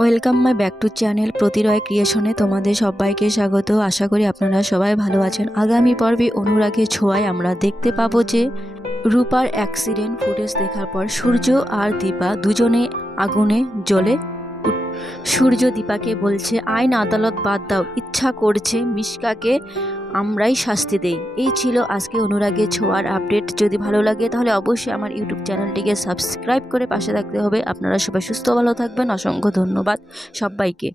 Welcome my back to channel প্রতিরয় ক্রিয়েশনে তোমাদের সবাইকে স্বাগত। আশা করি আপনারা সবাই ভালো আছেন। আগামী পর্বে অনুরাগের ছোঁয়ায় আমরা দেখতে পাবো যে রূপার অ্যাক্সিডেন্ট ফুটেজ দেখার পর সূর্য আর দীপা দুজনে আগুনে জ্বলে সূর্য দীপাকে বলছে, আইন আদালত বাদ দাও, ইচ্ছা করছে মিশকাকে আমরাই শাস্তি দেই। এই ছিল আজকে অনুরাগের ছোঁয়ার আপডেট। যদি ভালো লাগে তাহলে অবশ্যই আমার ইউটিউব চ্যানেলটিকে সাবস্ক্রাইব করে পাশে থাকতে হবে। আপনারা সবাই সুস্থ ভালো থাকবেন। অসংখ্য ধন্যবাদ সবাইকে।